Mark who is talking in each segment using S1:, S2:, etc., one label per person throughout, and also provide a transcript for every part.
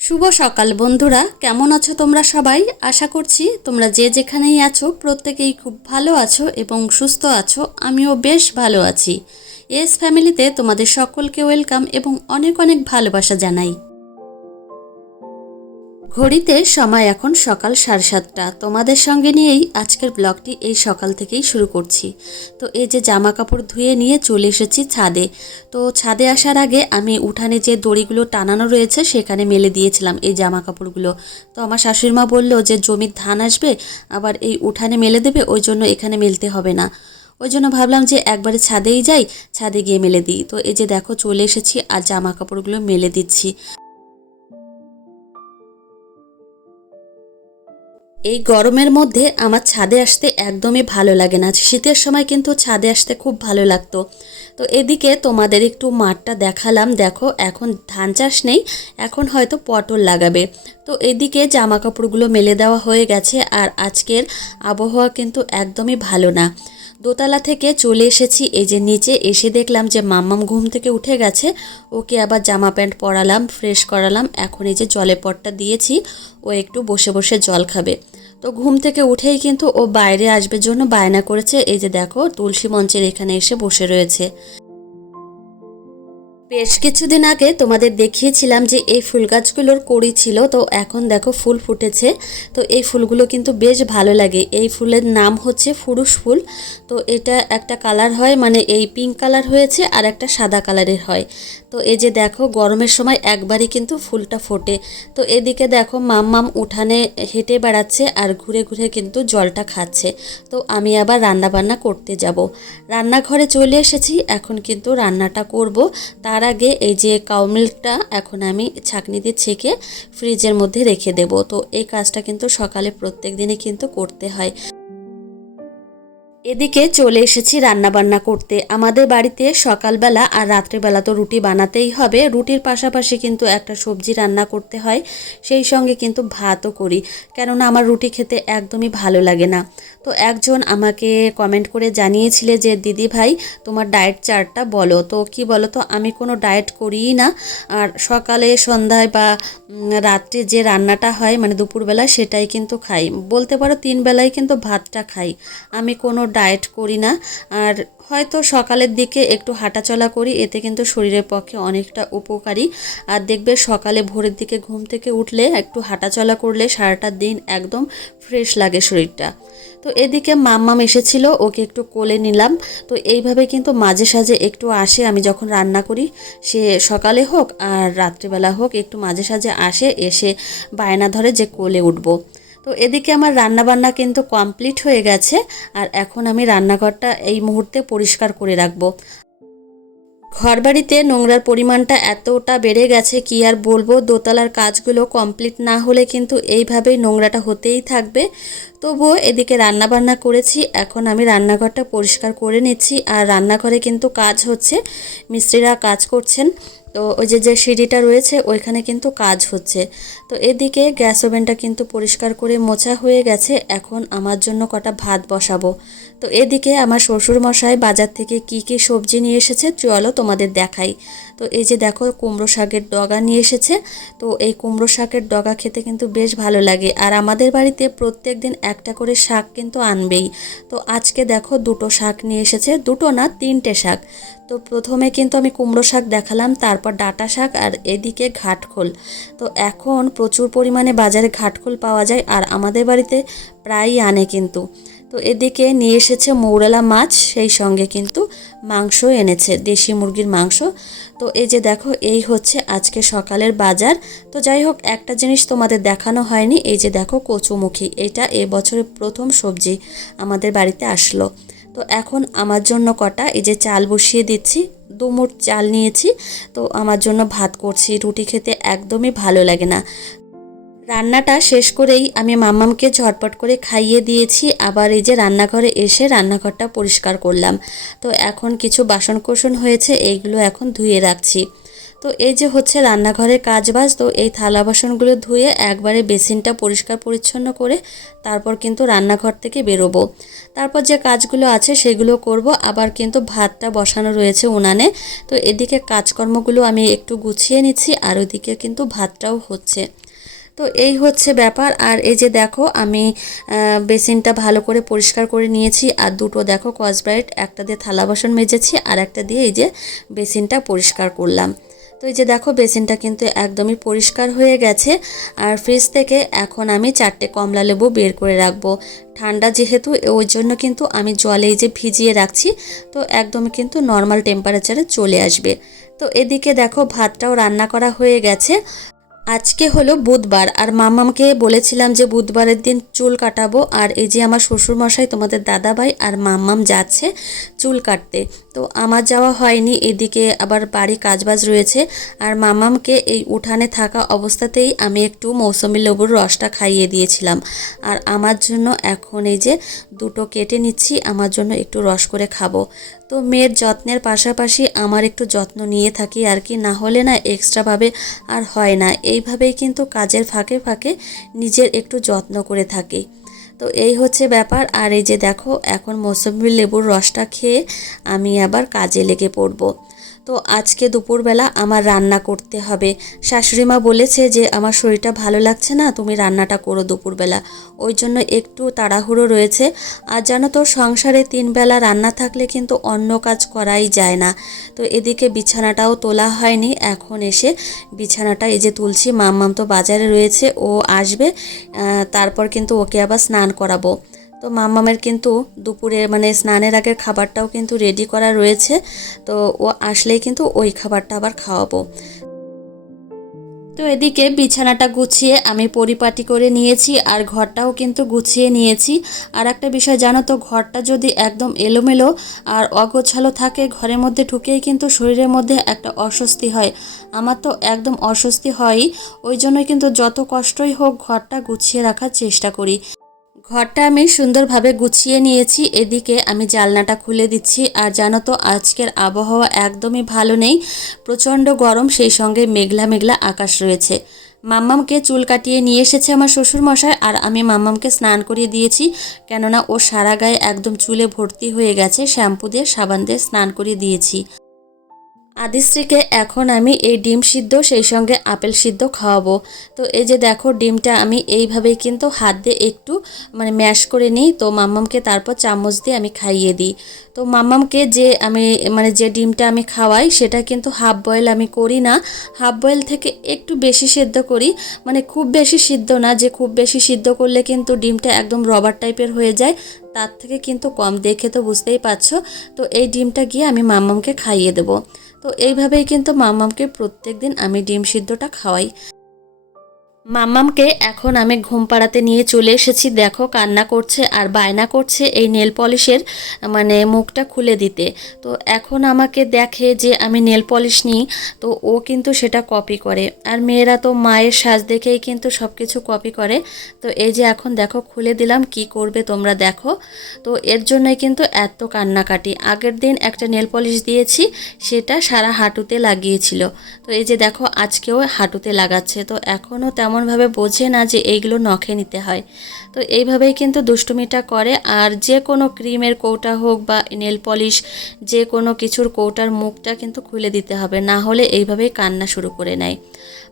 S1: শুভ সকাল বন্ধুরা, কেমন আছো তোমরা সবাই? আশা করছি তোমরা যে যেখানেই আছো প্রত্যেকেই খুব ভালো আছো এবং সুস্থ আছো, আমিও বেশ ভালো আছি। এস ফ্যামিলিতে তোমাদের সকলকে ওয়েলকাম এবং অনেক অনেক ভালোবাসা জানাই। ঘড়িতে সময় এখন সকাল সাড়ে সাতটা। তোমাদের সঙ্গে নিয়েই আজকের ব্লগটি এই সকাল থেকেই শুরু করছি। তো এই যে জামা কাপড় ধুয়ে নিয়ে চলে এসেছি ছাদে। তো ছাদে আসার আগে আমি উঠানে যে দড়িগুলো টানানো রয়েছে সেখানে মেলে দিয়েছিলাম এই জামা কাপড়গুলো তো আমার শাশুড়ি মা বলল যে, জমির ধান আসবে, আবার এই উঠানে মেলে দেবে, ওই জন্য এখানে মেলতে হবে না। ওই জন্য ভাবলাম যে, একবারে ছাদেই যাই, ছাদে গিয়ে মেলে দিই। তো এই যে দেখো চলে এসেছি আর জামা কাপড়গুলো মেলে দিচ্ছি। এই গরমের মধ্যে আমার ছাদে আসতে একদমই ভালো লাগে না। শীতের সময় কিন্তু ছাদে আসতে খুব ভালো লাগতো। তো এদিকে তোমাদের একটু মাঠটা দেখালাম। দেখো, এখন ধান চাষ নেই, এখন হয়তো পটল লাগাবে। তো এদিকে জামা কাপড়গুলো মেলে দেওয়া হয়ে গেছে আর আজকের আবহাওয়া কিন্তু একদমই ভালো না। দোতলা থেকে চলে এসেছি, এই যে নিচে এসে দেখলাম যে মাম্মাম ঘুম থেকে উঠে গেছে। ওকে আবার জামা প্যান্ট পরালাম, ফ্রেশ করালাম। এখন এই যে জলের পটটা দিয়েছি, ও একটু বসে বসে জল খাবে। তো ঘুম থেকে উঠেই কিন্তু ও বাইরে আসবে জন্য বায়না করেছে। এই যে দেখো, তুলসী মঞ্চের এখানে এসে বসে রয়েছে। বেশ কিছুদিন আগে তোমাদের দেখিয়েছিলাম যে এই ফুল গাছগুলোর কড়ি ছিল, তো এখন দেখো ফুল ফুটেছে। তো এই ফুলগুলো কিন্তু বেশ ভালো লাগে। এই ফুলের নাম হচ্ছে ফুরুষ ফুল। তো এটা একটা কালার হয় মানে এই পিঙ্ক কালার হয়েছে আর একটা সাদা কালারের হয়। তো এই যে দেখো, গরমের সময় একবারই কিন্তু ফুলটা ফোটে। তো এদিকে দেখো মাম মাম উঠানে হেঁটে বেড়াচ্ছে আর ঘুরে ঘুরে কিন্তু জলটা খাচ্ছে। তো আমি আবার রান্না বান্না করতে যাব। রান্নাঘরে চলে এসেছি, এখন কিন্তু রান্নাটা করব। তার আগে এই যে কাউ মিল্কটা এখন আমি ছাঁকনি দিয়ে ছেঁকে ফ্রিজের মধ্যে রেখে দেব। তো এই কাজটা কিন্তু সকালে প্রত্যেক দিনই কিন্তু করতে হয়। এদিকে চলে এসেছি রান্না বান্না করতে। আমাদের বাড়িতে সকালবেলা আর রাত্রেবেলা তো রুটি বানাতেই হবে। রুটির পাশাপাশি কিন্তু একটা সবজি রান্না করতে হয়। সেই সঙ্গে কিন্তু ভাতও করি। কেননা আমার রুটি খেতে একদমই ভালো লাগে না। তো একজন আমাকে কমেন্ট করে জানিয়েছিলে যে, দিদি ভাই, তোমার ডায়েট চার্টটা বলো। তো কি বলো তো আমি কোনো ডায়েট করিই না। আর সকালে, সন্ধ্যায় বা রাত্রে যে রান্নাটা হয় মানে দুপুরবেলা সেটাই কিন্তু খাই। বলতে পারো তিন বেলায় কিন্তু ভাতটা খাই। আমি কোনো ডায়েট করি না। আর হয়তো সকালের দিকে একটু হাঁটাচলা করি, এতে কিন্তু শরীরের পক্ষে অনেকটা উপকারী। আর দেখবে সকালে ভোরের দিকে ঘুম থেকে উঠলে একটু হাঁটাচলা করলে সারাটা দিন একদম ফ্রেশ লাগে শরীরটা। তো এদিকে মাম্মাম এসেছিল, ওকে একটু কোলে নিলাম। তো এইভাবে কিন্তু মাঝে সাঝে একটু আসে, আমি যখন রান্না করি, সে সকালে হোক আর রাত্রিবেলা হোক, একটু মাঝে সাঝে আসে, এসে বায়না ধরে যে কোলে উঠবো। তো এদিকে আমার রান্না বান্না কিন্তু কমপ্লিট হয়ে গেছে, আর এখন আমি রান্নাঘরটা এই মুহূর্তে পরিষ্কার করে রাখব। ঘরবাড়িতে নোংরার পরিমাণটা এতটা বেড়ে গেছে কি আর বলব, দোতলার কাজগুলো কমপ্লিট না হলে কিন্তু এইভাবেই নোংরাটা হতেই থাকবে। তবুও এদিকে রান্না বান্না করেছি, এখন আমি রান্নাঘরটা পরিষ্কার করে নিচ্ছি, আর রান্নাঘরে কিন্তু কাজ হচ্ছে, মিস্ত্রিরা কাজ করছেন। তো ওই যে যে সিঁড়িটা রয়েছে, ওইখানে কিন্তু কাজ হচ্ছে। তো এদিকে গ্যাস ওভেনটা কিন্তু পরিষ্কার করে মোছা হয়ে গেছে। এখন আমার জন্য কটা ভাত বসাবো। তো এদিকে আমার শ্বশুর মশাই বাজার থেকে কি কি সবজি নিয়ে এসেছে, চলো তোমাদের দেখাই। তো এই যে দেখো, কুমড়ো শাকের ডগা নিয়ে এসেছে। তো এই কুমড়ো শাকের ডগা খেতে কিন্তু বেশ ভালো লাগে। আর আমাদের বাড়িতে প্রত্যেক দিন একটা করে শাক কিন্তু আনবেই। তো আজকে দেখো দুটো শাক নিয়ে এসেছে। দুটো না, তিনটে শাক। তো প্রথমে কিন্তু আমি কুমড়ো শাক দেখালাম, তারপর ডাটা শাক আর এদিকে ঘাটখোল। তো এখন প্রচুর পরিমাণে বাজারে ঘাটখোল পাওয়া যায় আর আমাদের বাড়িতে প্রায়ই আনে কিন্তু। তো এদিকে নিয়ে এসেছে মৌরালা মাছ, সেই সঙ্গে কিন্তু মাংস এনেছে, দেশি মুরগির মাংস। তো এই যে দেখো, এই হচ্ছে আজকে সকালের বাজার। তো যাই হোক, একটা জিনিস তোমাদের দেখানো হয়নি, এই যে দেখো কচুমুখী, এটা এ বছরের প্রথম সবজি আমাদের বাড়িতে আসলো। তো এখন আমার জন্য কটা, এই যে চাল বসিয়ে দিচ্ছি দুমুট চাল নিয়েছি, তো আমার জন্য ভাত করছি, রুটি খেতে একদমই ভালো লাগে না। রান্নাটা শেষ করেই আমি মামামকে ঝটপট করে খাইয়ে দিয়েছি, আবার এই যে রান্নাঘরে এসে রান্নাঘরটা পরিষ্কার করলাম। তো এখন কিছু বাসন কোষণ হয়েছে, এইগুলো এখন ধুয়ে রাখছি। তো এই যে হচ্ছে রান্নাঘরের কাজবাজ, তো এই থালা বাসনগুলো ধুয়ে একবারে বেসিনটা পরিষ্কার পরিচ্ছন্ন করে তারপর কিন্তু রান্নাঘর থেকে বেরোবো। তারপর যে কাজগুলো আছে সেগুলো করব, আবার কিন্তু ভাতটা বসানো রয়েছে উনানে। তো এদিকে কাজকর্মগুলো আমি একটু গুছিয়ে নিচ্ছি, আর ওদিকে কিন্তু ভাতটাও হচ্ছে। তো এই হচ্ছে ব্যাপার, আর এই যে দেখো আমি বেসিনটা ভালো করে পরিষ্কার করে নিয়েছি, আর দুটো দেখো কসব্রাইট একটা দিয়ে থালা বাসন মেজেছি, আর একটা দিয়ে এই যে বেসিনটা পরিষ্কার করলাম। তো এই যে দেখো, বেসিনটা কিন্তু একদমই পরিষ্কার হয়ে গেছে। আর ফ্রিজ থেকে এখন আমি চারটে কমলা লেবু বের করে রাখব। ঠান্ডা যেহেতু, ওই জন্য কিন্তু আমি জলে এই যে ভিজিয়ে রাখছি, তো একদমই কিন্তু নর্মাল টেম্পারেচারে চলে আসবে। তো এদিকে দেখো, ভাতটাও রান্না করা হয়ে গেছে। আজকে হলো বুধবার, আর মামামকে বলেছিলাম যে বুধবারের দিন চুল কাটাবো। আর এই যে আমার শ্বশুরমশাই, তোমাদের দাদাভাই আর মাম্মাম যাচ্ছে চুল কাটতে। তো আমার যাওয়া হয়নি, এদিকে আবার বাড়ি কাজবাজ রয়েছে। আর মামামকে এই উঠানে থাকা অবস্থাতেই আমি একটু মৌসুমি লেবুর রসটা খাইয়ে দিয়েছিলাম। আর আমার জন্য এখন এই যে দুটো কেটে নিচ্ছি, আমার জন্য একটু রস করে খাব। তো মেয়ের যত্নের পাশাপাশি আমার একটু যত্ন নিয়ে থাকি আর কি, না হলে না এক্সট্রাভাবে আর হয় না। এইভাবেই কিন্তু কাজের ফাঁকে ফাঁকে নিজের একটু যত্ন করে থাকি। তো এই হচ্ছে ব্যাপার। আর এই যে দেখো, এখন মৌসুমি লেবুর রসটা খেয়ে আমি আবার কাজে লেগে পড়ব। তো আজকে দুপুরবেলা আমার রান্না করতে হবে। শাশুড়িমা বলেছে যে, আমার শরীরটা ভালো লাগছে না, তুমি রান্নাটা করো দুপুরবেলা। ওই জন্য একটু তাড়াহুড়ো রয়েছে। আর জানো তো, সংসারে তিন বেলা রান্না থাকলে কিন্তু অন্য কাজ করাই যায় না। তো এদিকে বিছানাটাও তোলা হয়নি, এখন এসে বিছানাটা এই যে তুলছি, মাম্মাম তো বাজারে রয়েছে, ও আসবে তারপর কিন্তু ওকে আবার স্নান করাবো। তো মাম্মামের কিন্তু দুপুরে মানে স্নানের আগের খাবারটাও কিন্তু রেডি করা রয়েছে। তো ও আসলেই কিন্তু ওই খাবারটা আবার খাওয়াবো। তো এদিকে বিছানাটা গুছিয়ে আমি পরিপাটি করে নিয়েছি আর ঘরটাও কিন্তু গুছিয়ে নিয়েছি। আর একটা বিষয় জানো তো, ঘরটা যদি একদম এলোমেলো আর অগোছালো থাকে, ঘরের মধ্যে ঢুকেই কিন্তু শরীরের মধ্যে একটা অস্বস্তি হয়। আমার তো একদম অস্বস্তি হয়ই। ওই জন্যই কিন্তু যত কষ্টই হোক ঘরটা গুছিয়ে রাখার চেষ্টা করি। ঘরটা আমি সুন্দরভাবে গুছিয়ে নিয়েছি, এদিকে আমি জালনাটা খুলে দিচ্ছি। আর জানো তো, আজকের আবহাওয়া একদমই ভালো নেই, প্রচণ্ড গরম, সেই সঙ্গে মেঘলা মেঘলা আকাশ রয়েছে। মাম্মামকে চুল কাটিয়ে নিয়ে এসেছে আমার শ্বশুর মশাই আর আমি মাম্মামকে স্নান করিয়ে দিয়েছি, কেননা ও সারা গায়ে একদম চুলে ভর্তি হয়ে গেছে, শ্যাম্পু দিয়ে, সাবান দিয়ে স্নান করিয়ে দিয়েছি। আদিশ্রীকে এখন আমি এই ডিম সিদ্ধ, সেই সঙ্গে আপেল সিদ্ধ খাওয়াবো। তো এই যে দেখো, ডিমটা আমি এইভাবেই কিন্তু হাত দিয়ে একটু মানে ম্যাশ করে নিই। তো মাম্মামকে তারপর চামচ দিয়ে আমি খাইয়ে দিই। তো মাম্মামকে যে আমি মানে যে ডিমটা আমি খাওয়াই, সেটা কিন্তু হাফ বয়েল আমি করি না। হাফ বয়েল থেকে একটু বেশি সিদ্ধ করি। মানে খুব বেশি সিদ্ধ না, যে খুব বেশি সিদ্ধ করলে কিন্তু ডিমটা একদম রবার টাইপের হয়ে যায়। তার থেকে কিন্তু কম, দেখে তো বুঝতেই পারছ। তো এই ডিমটা গিয়ে আমি মাম্মামকে খাইয়ে দেবো। তো এইভাবেই কিন্তু মামামকে প্রত্যেক দিন আমি ডিম সিদ্ধটা খাওয়াই। মাম্মামকে এখন আমি ঘুম পাড়াতে নিয়ে চলে এসেছি। দেখো কান্না করছে আর বায়না করছে এই নেল পলিশের মানে মুখটা খুলে দিতে। তো এখন আমাকে দেখে যে আমি নেল পলিশ নিই, তো ও কিন্তু সেটা কপি করে। আর মেয়েরা তো মায়ের সাজ দেখেই কিন্তু সব কিছু কপি করে। তো এই যে এখন দেখো খুলে দিলাম, কি করবে তোমরা দেখো। তো এর জন্যই কিন্তু এত কান্নাকাটি। আগের দিন একটা নেল পলিশ দিয়েছি, সেটা সারা হাঁটুতে লাগিয়েছিল। তো এই যে দেখো আজকেও হাঁটুতে লাগাচ্ছে। তো এখনও তেমনভাবে বোঝে না যে এইগুলো নখে নিতে হয়। তো এইভাবেই কিন্তু দুষ্টুমিটা করে। আর যে কোনো ক্রিমের কৌটা হোক বা নেল পলিশ যে কোনো কিছুর কৌটার মুখটা কিন্তু খুলে দিতে হবে, না হলে এইভাবেই কান্না শুরু করে নেয়।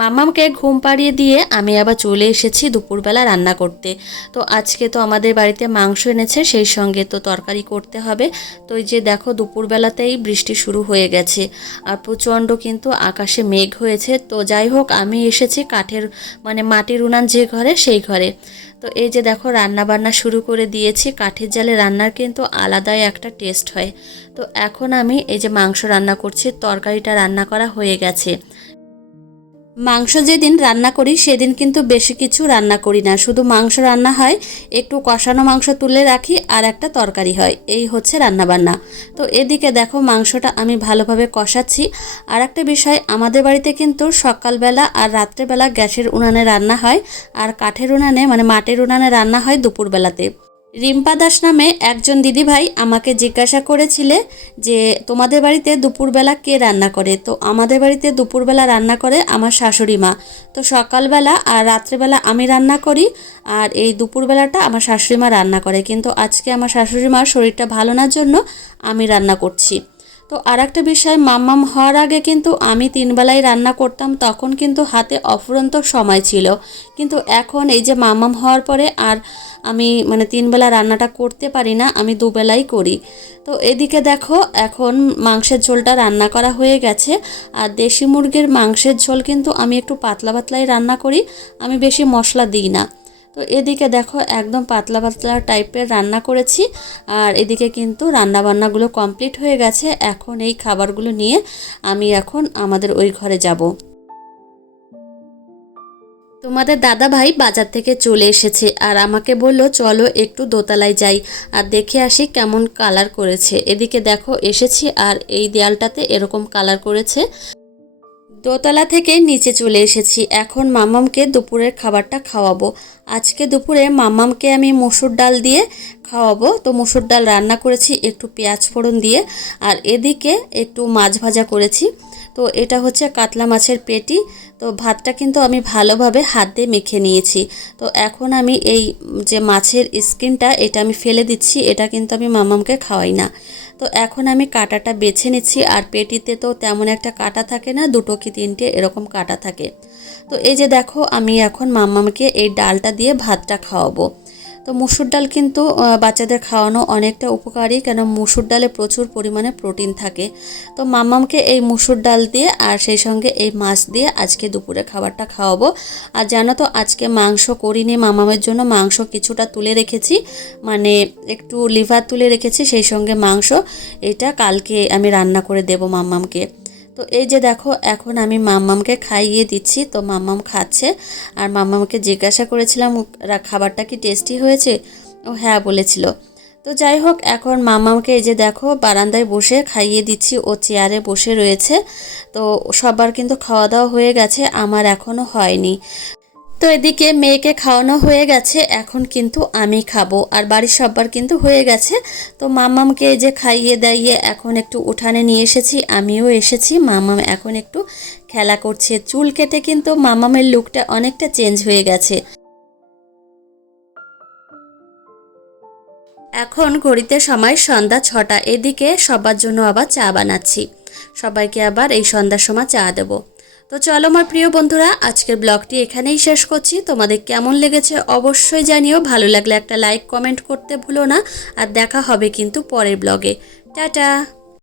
S1: মাম্মামকে ঘুম পাড়িয়ে দিয়ে আমি আবার চলে এসেছি দুপুরবেলা রান্না করতে। তো আজকে তো আমাদের বাড়িতে মাংস এনেছে, সেই সঙ্গে তো তরকারি করতে হবে। তো এই যে দেখো দুপুরবেলাতেই বৃষ্টি শুরু হয়ে গেছে আর প্রচণ্ড কিন্তু আকাশে মেঘ হয়েছে। তো যাই হোক, আমি এসেছি কাঠের মানে মাটির উনান যে ঘরে, সেই ঘরে। তো এই যে দেখো রান্না বান্না শুরু করে দিয়েছি। কাঠের জালে রান্নার কিন্তু আলাদাই একটা টেস্ট হয়। তো এখন আমি এই যে মাংস রান্না করছি, তরকারিটা রান্না করা হয়ে গেছে। মাংস যেদিন রান্না করি, সেদিন কিন্তু বেশি কিছু রান্না করি না। শুধু মাংস রান্না হয়, একটু কষানো মাংস তুলে রাখি আর একটা তরকারি হয়। এই হচ্ছে রান্না বান্না তো এদিকে দেখো মাংসটা আমি ভালোভাবে কষাচ্ছি। আর একটা বিষয়, আমাদের বাড়িতে কিন্তু সকালবেলা আর রাত্রেবেলা গ্যাসের উনানে রান্না হয়। আর কাঠের উনানে মানে মাটির উনানে রান্না হয় দুপুরবেলাতে। রিম্পা দাস নামে একজন দিদিভাই আমাকে জিজ্ঞাসা করেছিলে যে, তোমাদের বাড়িতে দুপুরবেলা কে রান্না করে? তো আমাদের বাড়িতে দুপুরবেলা রান্না করে আমার শাশুড়ি মা। তো সকালবেলা আর রাত্রেবেলা আমি রান্না করি আর এই দুপুরবেলাটা আমার শাশুড়ি মা রান্না করে। কিন্তু আজকে আমার শাশুড়ি মার শরীরটা ভালো না জন্য আমি রান্না করছি। তো আর একটা বিষয়, মাম্মাম হওয়ার আগে কিন্তু আমি তিনবেলাই রান্না করতাম, তখন কিন্তু হাতে অফুরন্ত সময় ছিল। কিন্তু এখন এই যে মাম্মাম হওয়ার পরে আর আমি মানে তিনবেলা রান্নাটা করতে পারি না, আমি দুবেলাই করি। তো এদিকে দেখো, এখন মাংসের ঝোলটা রান্না করা হয়ে গেছে, আর দেশি মুরগির মাংসের ঝোল কিন্তু আমি একটু পাতলা পাতলাই রান্না করি, আমি বেশি মশলা দিই না। তো এদিকে দেখো একদম পাতলা পাতলা টাইপের রান্না করেছি। আর এদিকে কিন্তু রান্না বান্নাগুলো কমপ্লিট হয়ে গেছে। এখন এই খাবারগুলো নিয়ে আমি এখন আমাদের ওই ঘরে যাব। তোমাদের দাদা ভাই বাজার থেকে চলে এসেছে আর আমাকে বলল, চলো একটু দোতলায় যাই আর দেখে আসি কেমন কালার করেছে। এদিকে দেখো এসেছি আর এই দেয়ালটাতে এরকম কালার করেছে। দোতলা থেকে নিচে চলে এসেছি। এখন মামামকে দুপুরের খাবারটা খাওয়াবো। আজকে দুপুরে মামামকে আমি মসুর ডাল দিয়ে খাওয়াবো। তো মসুর ডাল রান্না করেছি, একটু পেঁয়াজ ফোড়ন দিয়ে, আর এদিকে একটু মাছ ভাজা করেছি। তো এটা হচ্ছে কাতলা মাছের পেটি। তো ভাতটা কিন্তু আমি ভালোভাবে হাত দিয়ে মেখে নিয়েছি। তো এখন আমি এই যে মাছের স্কিনটা, এটা আমি ফেলে দিচ্ছি। এটা কিন্তু আমি মামামকে খাওয়াই না। তো এখন আমি কাটাটা বেছে নিচ্ছি আর পেটিতে তো তেমন একটা কাটা থাকে না, দুটো কি তিনটে এরকম কাটা থাকে। তো এই যে দেখো, আমি এখন মাম্মামকে এই ডালটা দিয়ে ভাতটা খাওয়াবো। তো মুসুর ডাল কিন্তু বাচ্চাদের খাওয়ানো অনেকটা উপকারী কেন মুসুর ডালে প্রচুর পরিমাণে প্রোটিন থাকে। তো মাম্মামকে এই মুসুর ডাল দিয়ে আর সেই সঙ্গে এই মাছ দিয়ে আজকে দুপুরে খাবারটা খাওয়াবো। আর জানো তো, আজকে মাংস করিনি মামামের জন্য, মাংস কিছুটা তুলে রেখেছি মানে একটু লিভার তুলে রেখেছি, সেই সঙ্গে মাংস। এটা কালকে আমি রান্না করে দেব মাম্মামকে। তো এই যে দেখো, এখন আমি মাম্মামকে খাইয়ে দিচ্ছি। তো মাম্মাম খাচ্ছে। আর মাম্মামকে জিজ্ঞাসা করেছিলাম খাবারটা কি টেস্টি হয়েছে? ও হ্যাঁ বলেছিল। তো যাই হোক, এখন মাম্মামকে এই যে দেখো, বারান্দায় বসে খাইয়ে দিচ্ছি। ও চেয়ারে বসে রয়েছে। তো সবার কিন্তু খাওয়া দাওয়া হয়ে গেছে, আমার এখনও হয়নি। তো এদিকে মেয়েকে খাওয়ানো হয়ে গেছে, এখন কিন্তু আমি খাব। আর বাড়ির সবার কিন্তু হয়ে গেছে। তো মামামকে যে খাইয়ে দাইয়ে এখন একটু উঠানে নিয়ে এসেছি, আমিও এসেছি। মামাম এখন একটু খেলা করছে। চুল কেটে কিন্তু মামামের লুকটা অনেকটা চেঞ্জ হয়ে গেছে। এখন ঘড়িতে সময় সন্ধ্যা ছটা, এদিকে সবার জন্য আবার চা বানাচ্ছি। সবাইকে আবার এই সন্ধ্যার সময় চা দেবো। তো চলো আমার প্রিয় বন্ধুরা, আজকের ব্লগটি এখানেই শেষ করছি। তোমাদের কেমন লেগেছে অবশ্যই জানিও। ভালো লাগলে একটা লাইক, কমেন্ট করতে ভুলো না। আর দেখা হবে কিন্তু পরের ব্লগে। টাটা!